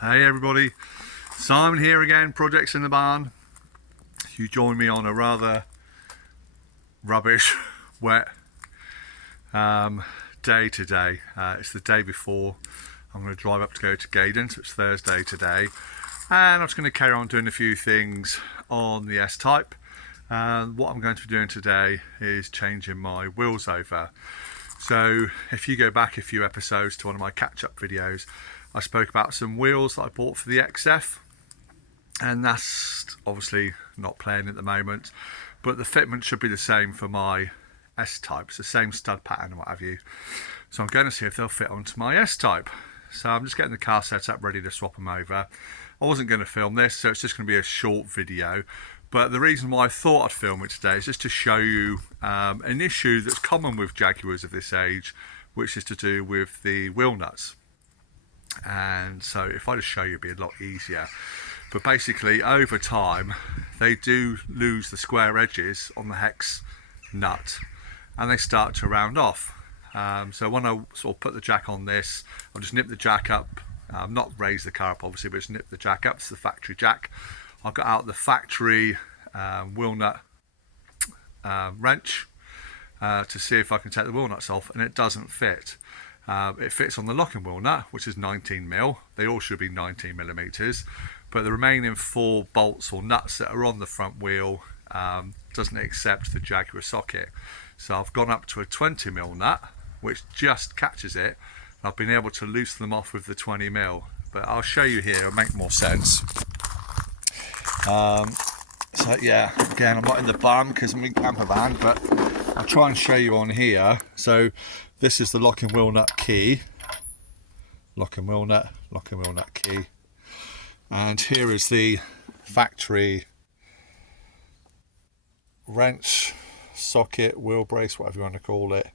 Hey everybody, Simon here again, Projects in the Barn. You join me on a rather rubbish, wet day today. It's the day before I'm going to drive up to go to Gaydon, so it's Thursday today. And I'm just going to carry on doing a few things on the S Type. What I'm going to be doing today is changing my wheels over. So if you go back a few episodes to one of my catch-up videos, I spoke about some wheels that I bought for the XF, and that's obviously not playing at the moment, but the fitment should be the same for my S Type. It's the same stud pattern and what have you. So I'm going to see if they'll fit onto my S Type. So I'm just getting the car set up ready to swap them over. I wasn't going to film this, so it's just going to be a short video. But the reason why I thought I'd film it today is just to show you an issue that's common with Jaguars of this age, which is to do with the wheel nuts. And so if I just show you, it'd be a lot easier. But basically over time they do lose the square edges on the hex nut and they start to round off. So when I sort of put the jack on this, I'll just nip the jack up, not raise the car up obviously, but just nip the jack up. It's the factory jack. I've got out the factory wheel nut wrench to see if I can take the wheel nuts off, and it doesn't fit. It fits on the locking wheel nut, which is 19mm. They all should be 19mm, but the remaining 4 bolts or nuts that are on the front wheel doesn't accept the Jaguar socket. So I've gone up to a 20mm nut, which just catches it. I've been able to loosen them off with the 20mm, but I'll show you here, it'll make more sense. So yeah, again, I'm not in the barn because I'm in camper van, but I'll try and show you on here. So this is the locking wheel nut key, locking wheel nut key, and here is the factory wrench, socket, wheel brace, whatever you want to call it,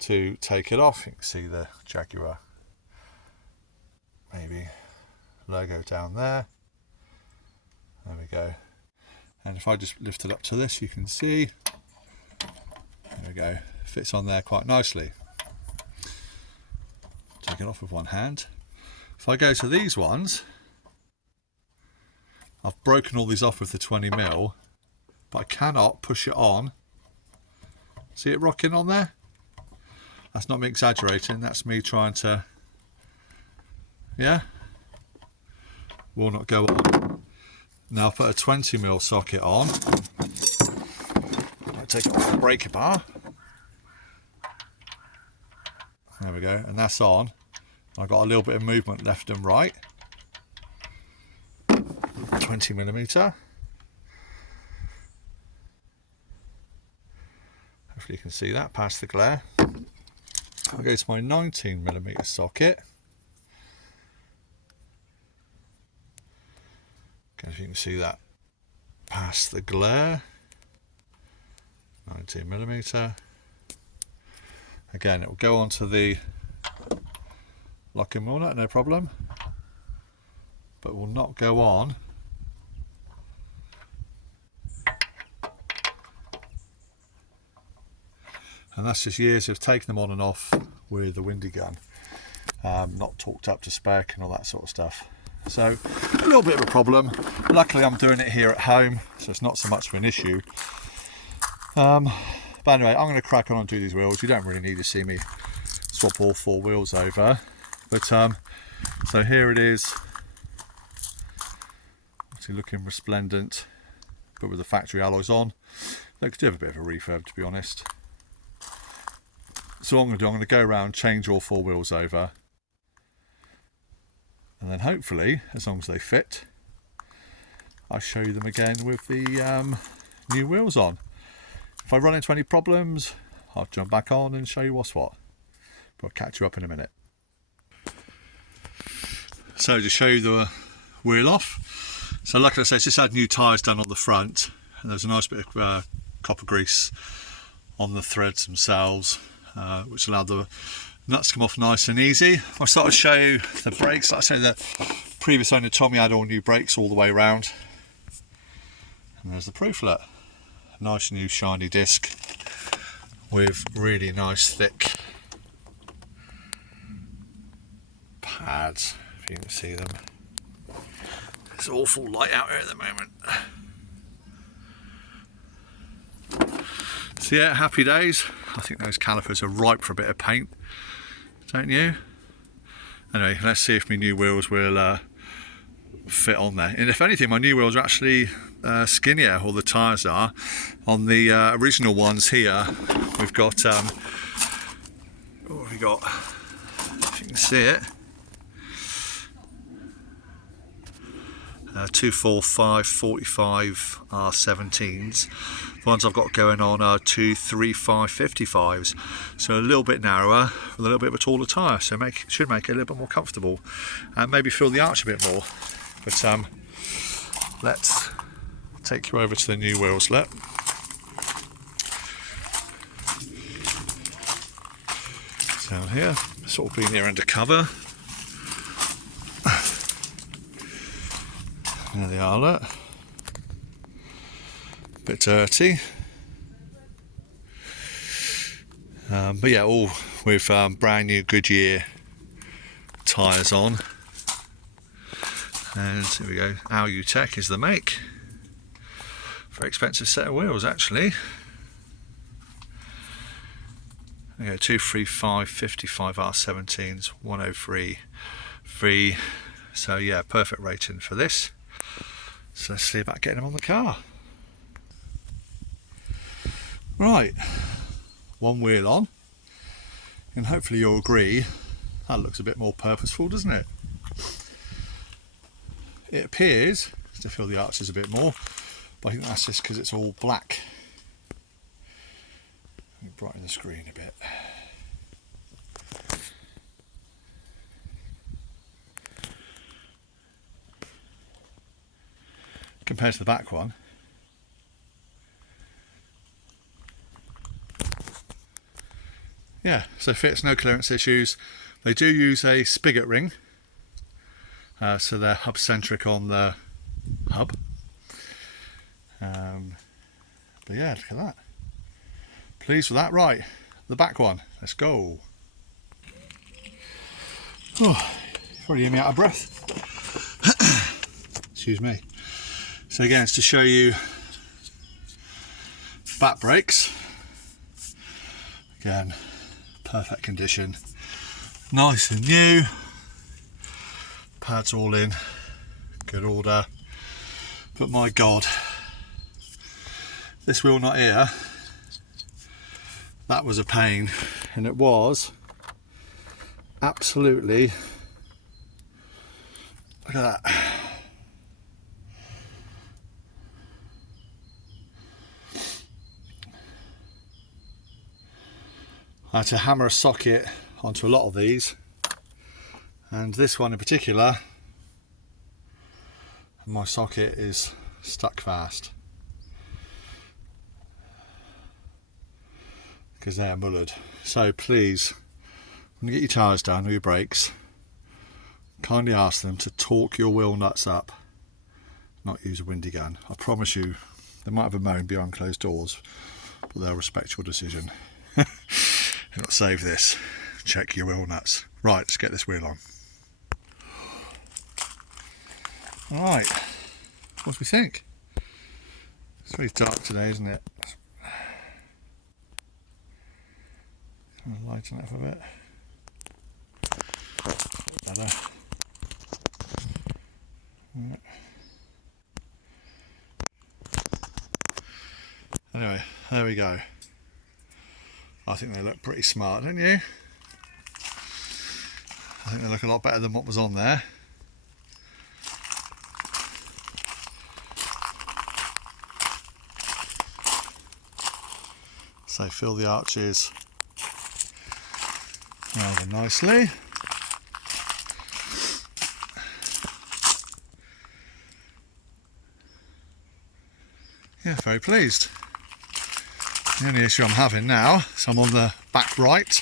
to take it off. You can see the Jaguar maybe logo down there. There we go. And if I just lift it up to this, you can see, there we go, fits on there quite nicely. Take it off with one hand. If I go to these ones, I've broken all these off with the 20mm, but I cannot push it on. See it rocking on there? That's not me exaggerating, that's me trying to, yeah, will not go on. Now I'll put a 20mm socket on. I'll take it off the breaker bar. There we go, and that's on. I've got a little bit of movement left and right. 20mm. Hopefully you can see that past the glare. I'll go to my 19mm socket. Again, if you can see that past the glare. 19mm. Again, it will go onto the locking wheel nut, no problem, but will not go on and that's just years of taking them on and off with the windy gun, not torqued up to spec and all that sort of stuff. So a little bit of a problem. Luckily I'm doing it here at home, so it's not so much of an issue. But anyway, I'm going to crack on and do these wheels. You don't really need to see me swap all 4 wheels over. But so here it is, actually looking resplendent, but with the factory alloys on. They could do have a bit of a refurb, to be honest. So what I'm going to do, I'm going to go around, change all 4 wheels over, and then hopefully, as long as they fit, I'll show you them again with the new wheels on. If I run into any problems, I'll jump back on and show you what's what. But I'll catch you up in a minute. So to show you the wheel off, so like I said, just had new tyres done on the front, and there's a nice bit of copper grease on the threads themselves, which allowed the nuts to come off nice and easy. I'll start to show you the brakes. Like I say, the previous owner told me I had all new brakes all the way around, and there's the prooflet. Nice new shiny disc with really nice thick pads, if you can see them. It's awful light out here at the moment. So yeah, happy days. I think those calipers are ripe for a bit of paint, don't you? Anyway, let's see if my new wheels will fit on there. And if anything, my new wheels are actually skinnier, or the tyres are. On the original ones here, we've got, what have we got? If you can see it. 245 45 R17s. The ones I've got going on are 235 55s, so a little bit narrower with a little bit of a taller tyre, so should make it a little bit more comfortable and maybe fill the arch a bit more. But let's take you over to the new wheels. Look, down here, sort of being here undercover. There they are, look. Bit dirty. But yeah, all with brand new Goodyear tyres on. And here we go, Alu Tech is the make. Very expensive set of wheels actually. There you go, 235 55 R17s, 103 free. So yeah, perfect rating for this. So let's see about getting them on the car. Right, one wheel on, and hopefully you'll agree that looks a bit more purposeful, doesn't it? It appears to fill the arches a bit more, but I think that's just because it's all black. Let me brighten the screen a bit. Compared to the back one, yeah, so fits, no clearance issues. They do use a spigot ring, so they're hub centric on the hub. But yeah, look at that. Pleased with that. Right, the back one, let's go. Oh, you've already hear me out of breath. Excuse me. So again, it's to show you back brakes. Again, perfect condition, nice and new. Pads all in good order. But my God, this wheel nut here, that was a pain, and it was absolutely, look at that. I had to hammer a socket onto a lot of these, and this one in particular, my socket is stuck fast because they are mullered. So please, when you get your tyres done or your brakes, kindly ask them to torque your wheel nuts up, not use a windy gun. I promise you, they might have a moan behind closed doors, but they'll respect your decision. Not save this. Check your wheel nuts. Right, let's get this wheel on. Alright, what do we think? It's really dark today, isn't it? Kind of lighten it up a bit. Better. Right. Anyway, there we go. I think they look pretty smart, don't you? I think they look a lot better than what was on there. So fill the arches rather nicely. Yeah, very pleased. The only issue I'm having now is I'm on the back right,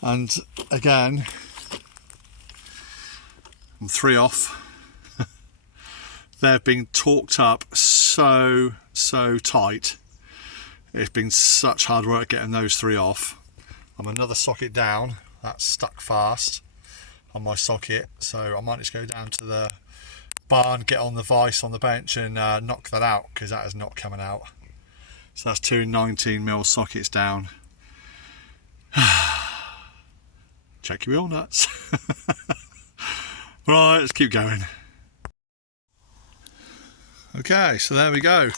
and again I'm 3 off. They've been torqued up so tight. It's been such hard work getting those 3 off. I'm another socket down, that's stuck fast. on my socket, so I might just go down to the barn, get on the vise on the bench and knock that out, because that is not coming out. So that's two 19mm sockets down. Check your wheel nuts. Right, let's keep going. Okay, so there we go.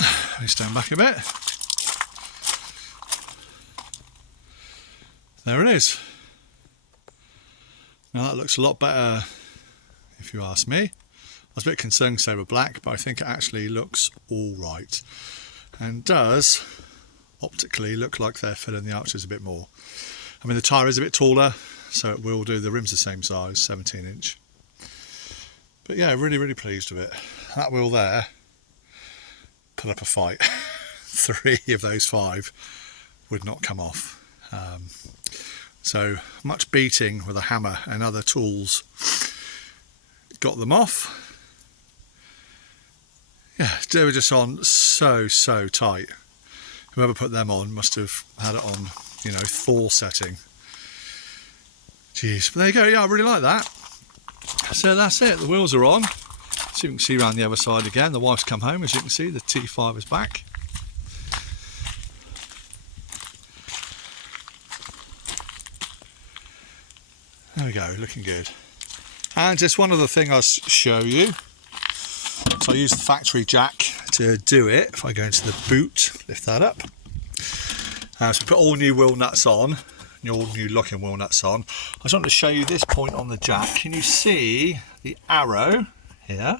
Let me stand back a bit. There it is. Now that looks a lot better, if you ask me. I was a bit concerned because they were black, but I think it actually looks all right, and does optically look like they're filling the arches a bit more. I mean, the tyre is a bit taller, so it will do. The rim's the same size, 17-inch. But yeah, really pleased with it. That wheel there put up a fight. 3 of those 5 would not come off. So much beating with a hammer and other tools got them off. Yeah, they were just on so tight. Whoever put them on must have had it on, you know, Thor setting. Jeez, but there you go. Yeah, I really like that. So that's it. The wheels are on. So you can see around the other side again. The wife's come home, as you can see. The T5 is back. There we go, looking good. And just one other thing I'll show you. So I use the factory jack to do it. If I go into the boot, lift that up. So put all new wheel nuts on, all new locking wheel nuts on. I just want to show you this point on the jack. Can you see the arrow here?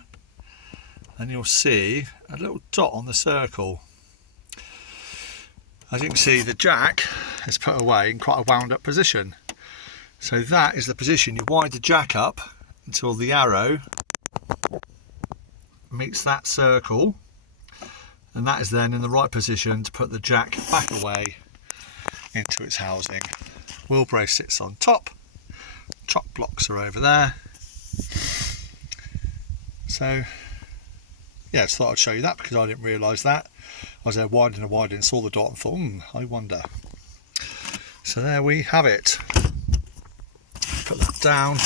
And you'll see a little dot on the circle. As you can see, the jack is put away in quite a wound up position. So that is the position. You wind the jack up until the arrow meets that circle, and that is then in the right position to put the jack back away into its housing. Wheel brace sits on top, chock blocks are over there. So yeah, just thought I'd show you that because I didn't realise that. I was there winding and winding, saw the dot and thought, I wonder. So there we have it. Put that down,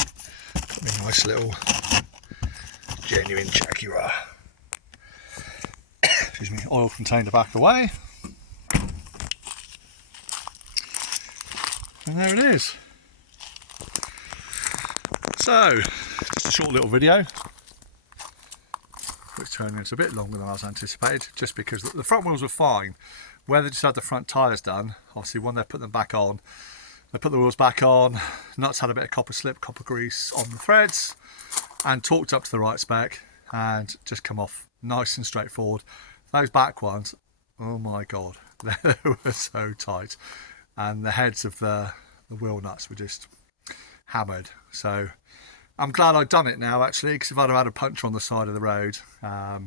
got me a nice little genuine Jaguar. Excuse me, oil container back away. And there it is. So, just a short little video, which turned into a bit longer than I was anticipated, just because the front wheels were fine. Where they just had the front tyres done, obviously when they put them back on, they put the wheels back on, nuts had a bit of copper slip, copper grease on the threads, and torqued up to the right spec, and just come off nice and straightforward. Those back ones, oh my god, they were so tight, and the heads of the wheel nuts were just hammered. So I'm glad I've done it now, actually, because if I'd have had a puncture on the side of the road, yeah,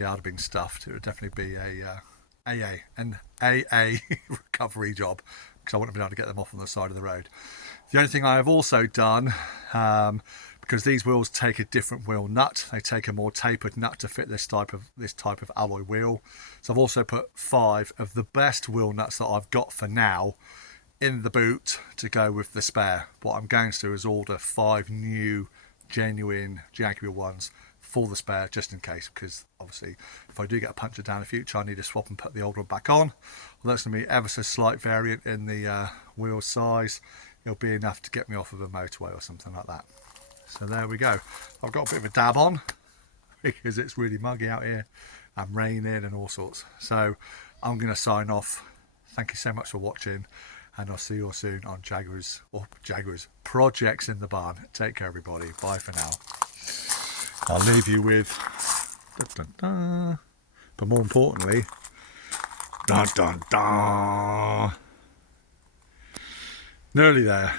I'd have been stuffed. It would definitely be an AA recovery job, because I wouldn't have been able to get them off on the side of the road. The only thing I have also done, because these wheels take a different wheel nut, they take a more tapered nut to fit this type of alloy wheel. So I've also put 5 of the best wheel nuts that I've got for now in the boot to go with the spare. What I'm going to do is order 5 new genuine Jaguar ones for the spare, just in case, because obviously if I do get a puncture down in the future, I need to swap and put the old one back on. Well, that's going to be ever so slight variant in the wheel size. It'll be enough to get me off of a motorway or something like that. So there we go. I've got a bit of a dab on because it's really muggy out here and raining and all sorts. So I'm going to sign off. Thank you so much for watching, and I'll see you all soon on Jaguars Projects in the Barn. Take care, everybody. Bye for now. I'll leave you with, dun, dun, dun. But more importantly, dun dun dun. Nearly there.